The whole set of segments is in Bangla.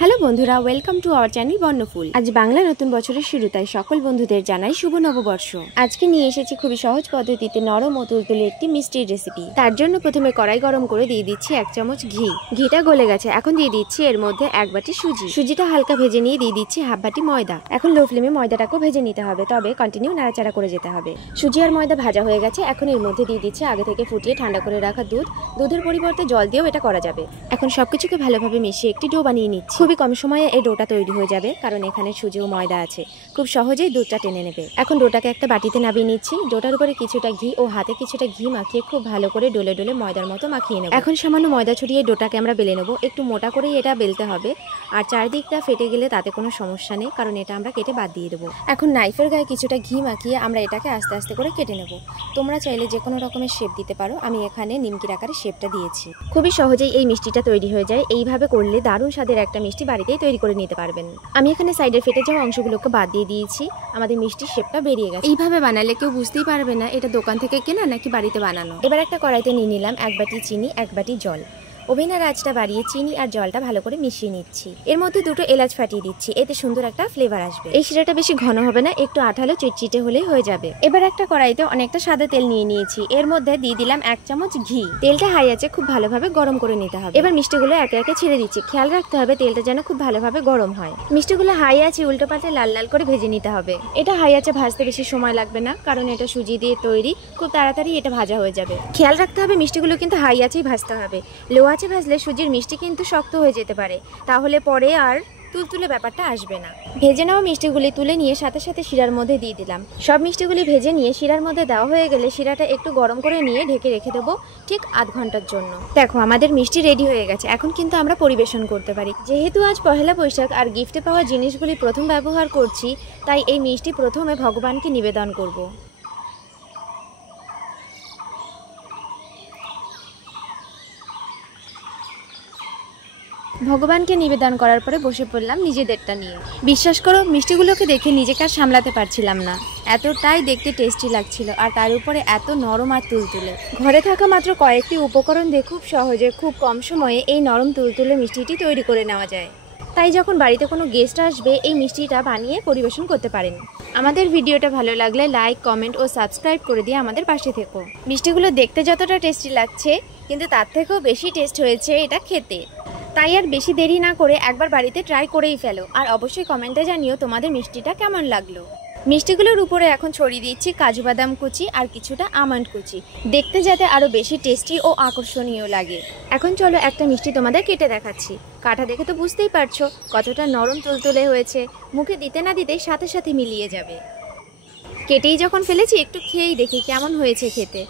হ্যালো বন্ধুরা, ওয়েলকাম টু আওয়ার চ্যানেল বর্ণফুল। আজ বাংলা নতুন বছরের শুরু, তাই সকল বন্ধুদের জানাই শুভ নববর্ষ। আজকে নিয়ে এসেছি খুবই সহজ পদ্ধতিতে নরম ও তুলতুলে একটি মিষ্টির রেসিপি। তার জন্য প্রথমে কড়াই গরম করে দিয়ে দিচ্ছি 1 চামচ ঘি। ঘিটা গলে গেছে, এখন দিয়ে দিচ্ছি এর মধ্যে 1 বাটি সুজি। সুজিটা হালকা ভেজে নিয়ে দিয়ে দিচ্ছি হাফ বাটি ময়দা। এখন লো ফ্লেমে ময়দাটাকেও ভেজে নিতে হবে, তবে কন্টিনিউ নাড়াচাড়া করে যেতে হবে। সুজি আর ময়দা ভাজা হয়ে গেছে, এখন এর মধ্যে দিয়ে দিচ্ছি আগে থেকে ফুটিয়ে ঠান্ডা করে রাখা দুধ। দুধের পরিবর্তে জল দিয়েও এটা করা যাবে। এখন সবকিছুকে ভালোভাবে মিশিয়ে একটি ডো বানিয়ে নিচ্ছি। খুবই কম সময়ে এই ডোটা তৈরি হয়ে যাবে, কারণ এখানে সুজি ও ময়দা আছে। খুব সহজেই দুধটা টেনে নেবে। এখন ডোটাকে একটা বাটিতে নামিয়ে নিচ্ছি। ডোটার উপরে কিছুটা ঘি ও হাতে কিছুটা ঘি মাখিয়ে খুব ভালো করে ডলে ডলে ময়দার মতো মাখিয়ে নেব। এখন সামান্য ময়দা ছড়িয়ে ডোটাকে আমরা বেলে নেব। একটু মোটা করেই এটা বেলতে হবে, আর চারদিকটা ফেটে গেলে তাতে কোনো সমস্যা নেই, কারণ এটা আমরা কেটে বাদ দিয়ে দেবো। এখন নাইফের গায়ে কিছুটা ঘি মাখিয়ে আমরা এটাকে আস্তে আস্তে করে কেটে নেব। তোমরা চাইলে যে কোনো রকমের শেপ দিতে পারো, আমি এখানে নিমকির আকারে শেপটা দিয়েছি। খুবই সহজেই এই মিষ্টিটা তৈরি হয়ে যায়। এইভাবে করলে দারুণ স্বাদের একটা মিষ্টি বাড়িতেই তৈরি করে নিতে পারবেন। আমি এখানে সাইডের ফেটে যাওয়া অংশগুলোকে বাদ দিয়ে দিয়েছি। আমাদের মিষ্টির শেপটা বেরিয়ে গেছে। এইভাবে বানালে কেউ বুঝতেই পারবে না এটা দোকান থেকে কেনা নাকি বাড়িতে বানানো। এবার একটা কড়াইতে নিয়ে নিলাম 1 বাটি চিনি, 1 বাটি জল। ওভেনের আঁচটা বাড়িয়ে চিনি আর জলটা ভালো করে মিশিয়ে নিচ্ছি। এর মধ্যে 2টো এলাচ ফাটিয়ে দিচ্ছি, এতে সুন্দর একটা ফ্লেভার আসবে। এই শিরাটা বেশি ঘন হবে না, একটু আঠালো চিটচিটে হলেই হয়ে যাবে। এবার একটা কড়াইতে অনেকটা সাদা তেল নিয়ে নিয়েছি। এর মধ্যে দিয়ে দিলাম 1 চামচ ঘি। তেলটা হাই আছে খুব ভালোভাবে গরম করে নিতে হবে। এবার মিষ্টিগুলো একে একে ছেড়ে দিচ্ছি। খেয়াল রাখতে হবে তেলটা যেন খুব ভালোভাবে গরম হয়। মিষ্টিগুলো হাই আছে উল্টো পাল্টে লাল লাল করে ভেজে নিতে হবে। এটা হাই আছে ভাজতে বেশি সময় লাগবে না, কারণ এটা সুজি দিয়ে তৈরি, খুব তাড়াতাড়ি এটা ভাজা হয়ে যাবে। খেয়াল রাখতে হবে মিষ্টিগুলো কিন্তু হাই আছেই ভাজতে হবে। লো আছে ভাজলে সুজির মিষ্টি কিন্তু শক্ত হয়ে যেতে পারে, তাহলে পরে আর তুলতুলে ব্যাপারটা আসবে না। ভেজে নেওয়া মিষ্টিগুলি তুলে নিয়ে সাথে সাথে শিরার মধ্যে দিয়ে দিলাম। সব মিষ্টিগুলি ভেজে নিয়ে শিরার মধ্যে দেওয়া হয়ে গেলে শিরাটা একটু গরম করে নিয়ে ঢেকে রেখে দেবো ঠিক আধ ঘন্টার জন্য। দেখো আমাদের মিষ্টি রেডি হয়ে গেছে। এখন কিন্তু আমরা পরিবেশন করতে পারি। যেহেতু আজ পহেলা বৈশাখ আর গিফটে পাওয়া জিনিসগুলি প্রথম ব্যবহার করছি, তাই এই মিষ্টি প্রথমে ভগবানকে নিবেদন করব। ভগবানকে নিবেদন করার পরে বসে পড়লাম নিজেদেরটা নিয়ে। বিশ্বাস করো মিষ্টিগুলোকে দেখে নিজেকে আর সামলাতে পারছিলাম না, এতটাই দেখতে টেস্টি লাগছিল, আর তার উপরে এত নরম আর তুলতুলে। ঘরে থাকা মাত্র কয়েকটি উপকরণ দিয়ে খুব সহজে খুব কম সময়ে এই নরম তুলতুলে মিষ্টিটি তৈরি করে নেওয়া যায়। তাই যখন বাড়িতে কোনো গেস্ট আসবে এই মিষ্টিটা বানিয়ে পরিবেশন করতে পারেন। আমাদের ভিডিওটা ভালো লাগলে লাইক, কমেন্ট ও সাবস্ক্রাইব করে দিয়ে আমাদের পাশে থেকো। মিষ্টিগুলো দেখতে যতটা টেস্টি লাগছে, কিন্তু তার থেকেও বেশি টেস্ট হয়েছে এটা খেতে। তাই আর বেশি দেরি না করে একবার বাড়িতে ট্রাই করেই ফেলো, আর অবশ্যই কমেন্টে জানিও তোমাদের মিষ্টিটা কেমন লাগলো। মিষ্টিগুলোর উপরে এখন ছড়িয়ে দিচ্ছি কাজু বাদাম কুচি আর কিছুটা আমন্ড কুচি, দেখতে যাতে আরো বেশি টেস্টি ও আকর্ষণীয় লাগে। এখন চলো একটা মিষ্টি তোমাদের কেটে দেখাচ্ছি। কাটা দেখে তো বুঝতেই পারছো কতটা নরম তুলতুলে হয়েছে, মুখে দিতে না দিতেই সাথে সাথে মিলিয়ে যাবে। কেটেই যখন ফেলেছি একটু খেয়েই দেখি কেমন হয়েছে খেতে।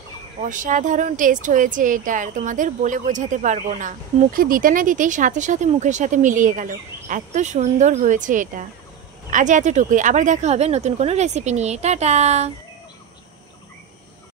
অসাধারণ টেস্ট হয়েছে এটার, তোমাদের বলে বোঝাতে পারবো না। মুখে দিতে না দিতেই সাথে সাথে মুখের সাথে মিলিয়ে গেল, এত সুন্দর হয়েছে এটা। আজ এতটুকুই, আবার দেখা হবে নতুন কোনো রেসিপি নিয়ে। টাটা।